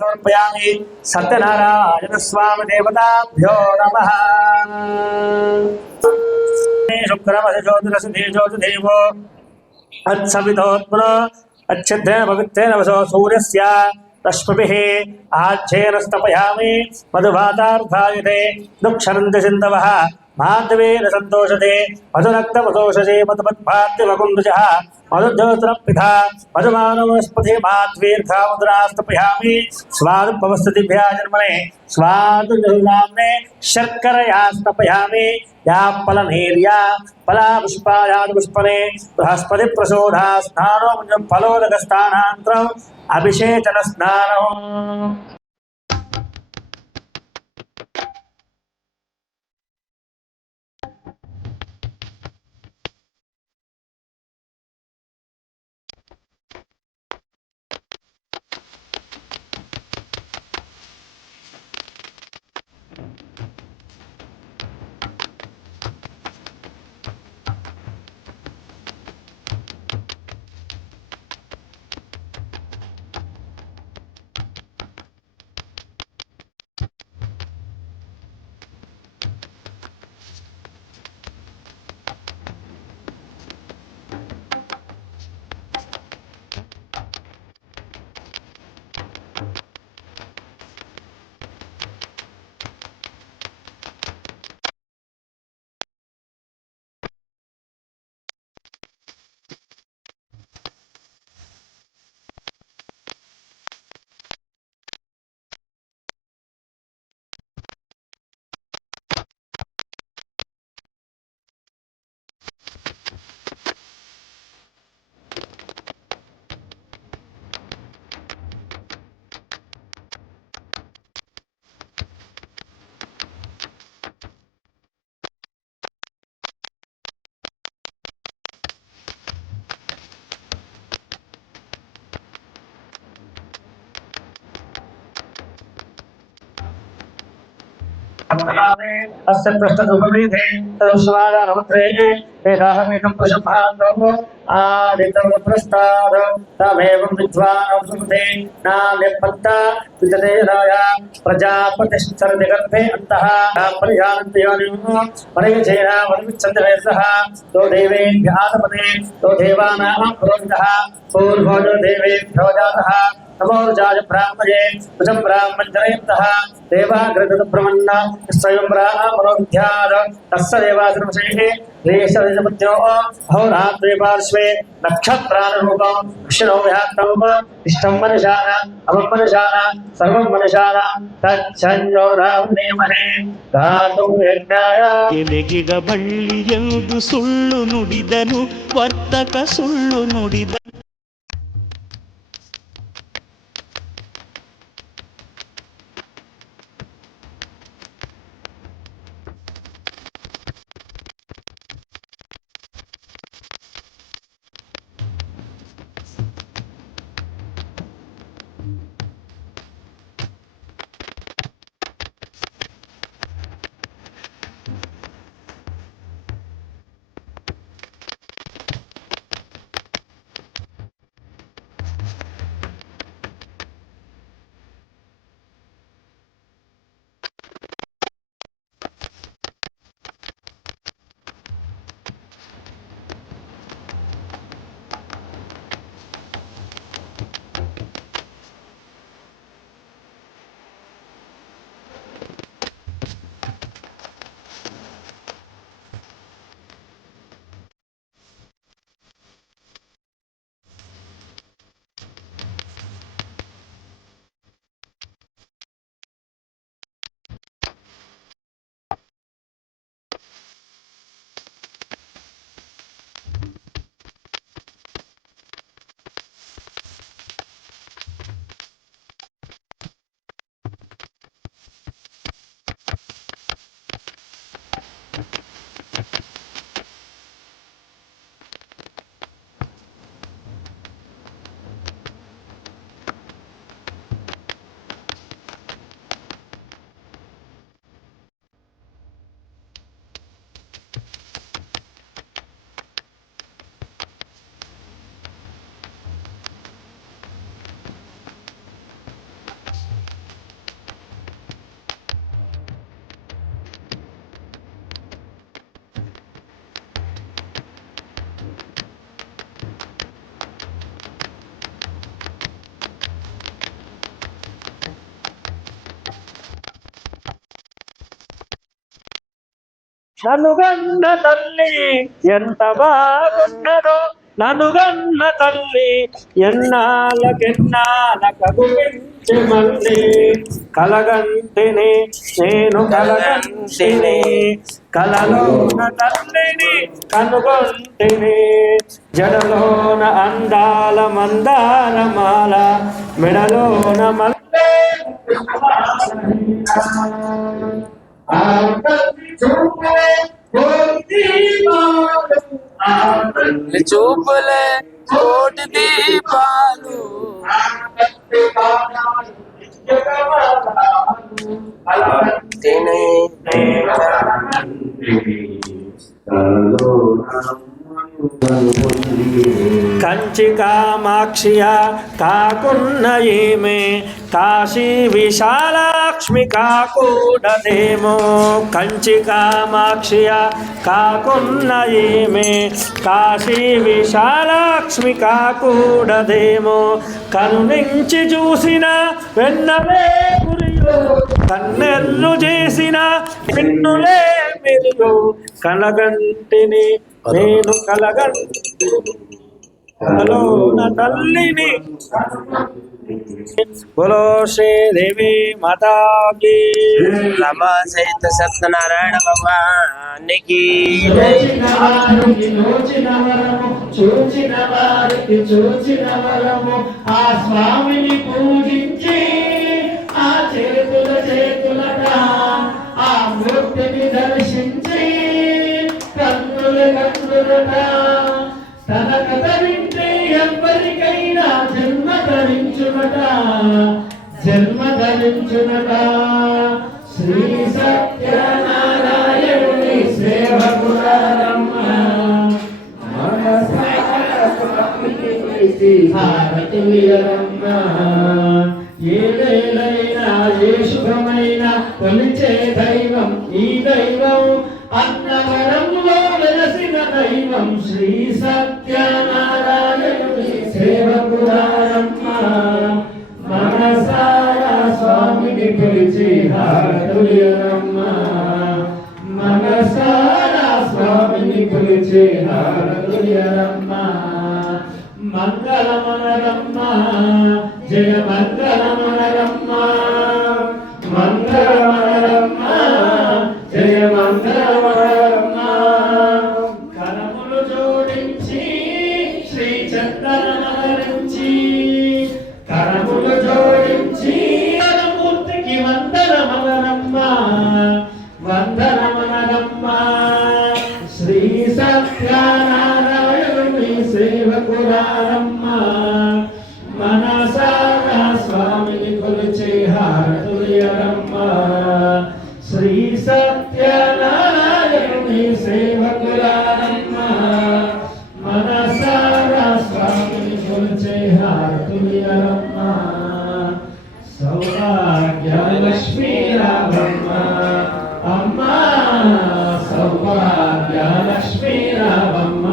समर्पयामि। सत्यनारायण स्वामी देवताभ्यो नमः। शुक्रमसि ज्योतिरसि ज्योतिदेवो अत्सवितोत्मनो अच्छेद्रेण पवित्रेण वसो सूर्यस्य रश्मिभिः आच्छेन स्तपयामि। मधुभातार्थायते दुःक्षरन्ति सिन्धवः माधवेन सन्तोषते मधुरक्तमतोषसे मधुमत्पाद्यवकुन्दुजः मधुज्योतिरपिता मधुमानवनस्पति माध्वीर्घामुद्रास्तपयामि। स्वादुपवस्थितिभ्यः जन्मने स्वादुनाम्ने शर्करया स्तपयामि। या फलनेर्या फलापुष्पायापुष्पने बृहस्पति प्रसोधा स्नानो फलोदकस्थानान्तरम् अभिषेचन स्नानो। अस्य पृष्ठदुपरीते तदुष्वादानवत्रे वेदाहमेकं पशुभान्तो आदितवप्रस्ताद तमेवं विद्वानवसुते नाल्यपत्ता विजते राया प्रजापतिश्चरति गर्भे अन्तः परिजानन्ति योनिं परिचेना वरमिच्छन्तिवेशः तो देवेभ्यादपते तो देवानां पुरोहितः पूर्वो देवेभ्यो जातः नमोर्जाय ब्राह्मणे भुजं ब्राह्मणजनयन्तः देवाग्रगतब्रह्मण्य स्वयं ब्राह्मणोऽध्याद तस्य देवाश्रमशेषे क्लेशविजपत्यो अहोरात्रे पार्श्वे नक्षत्रानुरूपं विष्णो विहात्तम् इष्टं मनशान अमं मनशान सर्वं मनशान तच्छन्यो रामदेवहे गातुं यज्ञाय ಎಲೆಗಿಡ ಬಳ್ಳಿಯೆಂದು ಸುಳ್ಳು ನುಡಿದನು ವರ್ತಕ ಸುಳ್ಳು ನುಡಿದ నన్ను గన్న తల్లి ఎంత బాగున్నదో నన్ను గన్న తల్లి ఎన్నాళ్ళకెన్నాళ్ళకగుపించి మళ్ళీ కలగంటిని నేను కలగంటిని కలలోన తల్లిని కనుగొంటిని జడలోన అందాల మందారమాల మెడలోన మల్లె చూపులే కోటి దీపాలు కంచి కామాక్షియ కాకున్న ఈమె కాశీ విశాలాక్ష్మి కాకూడదేమో కంచి కామాక్షియ కాకున్న ఈమె కాశీ విశాలాక్ష్మి కాకూడదేమో కరుణించి చూసిన వెన్నలే గురియో కన్నెర్రు చేసిన పిన్నులే మెరుగు కలగంటిని నేను కలగంటి కలలోన తల్లిని बोलो श्री देवी माता की रमा सहित सत्यनारायण भगवान की చూచిన వరము ఆ స్వామిని పూజించి ఆ చేతులట ఆ మూర్తిని దర్శించి కన్నులట తన కథ వింటే ఎవరికైనా జన్మ ధరించునట శ్రీ సత్యనారాయణుని సేవకురారమ్మ హారతులియరమ్మ ఏదైనా ఏ శుభమైన కొలిచే దైవం ఈ దైవం అన్నవరంలో వెలసిన దైవం శ్రీ సత్యనారాయణుని సేవకురారమ్మ మనసారా స్వామిని పిలిచి హారతులియరమ్మ మనసారా స్వామిని పిలిచి హారతులియరమ్మ మంగళమనరమ్మ జయ మంగళమనరమ్మ మంగళమనరమ్మ జయ మంగళమనరమ్మ కరములు జోడించి శ్రీ చందనమరించి కరములు జోడించి మూర్తికి వందనమనరమ్మ వందనమనరమ్మ శ్రీ సత్యనారాయణుని సేవకురారమ్మ మనసారా స్వామిని కొలిచే హారతులియరమ్మ శ్రీ సత్యనారాయణుని సేవకురారమ్మ మనసారా స్వామిని కొలిచే హారతులియరమ్మ సౌభాగ్యలక్ష్మీ రామమ్మ అమ్మ సౌభాగ్యలక్ష్మీ రామమ్మ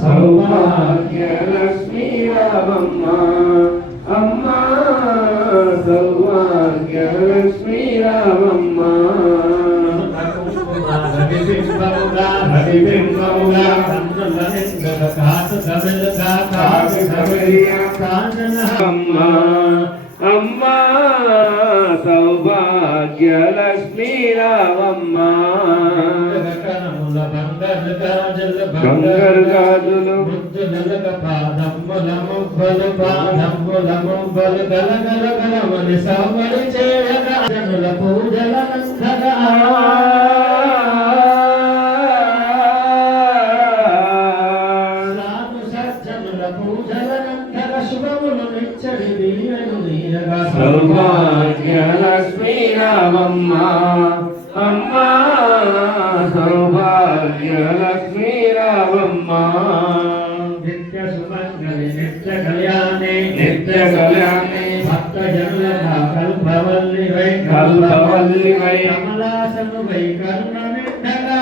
సౌభాగ్యలక్ష్మీ రామమ్మ అమ్మ సౌభాగ్యలక్ష్మీ రామమ్మ హరిబింబముగా అమ్మ అమ్మ సౌభాగ్యలక్ష్మీ రామమ్మ బంగారు గాజులు పాదమ్ముల ముబ్బలు గలగలగలమని సవరి చేయగా జనుల పూజల నందగా సౌభాగ్యలక్ష్మీ రామమ్మ అమ్మ సౌభాగ్యలక్ష్మీ రామమ్మ నిత్య సుమంగళి నిత్య కళ్యాణి భక్త జనుల కల్పవల్లి వై కమలాసను వై కరుణ నిండగా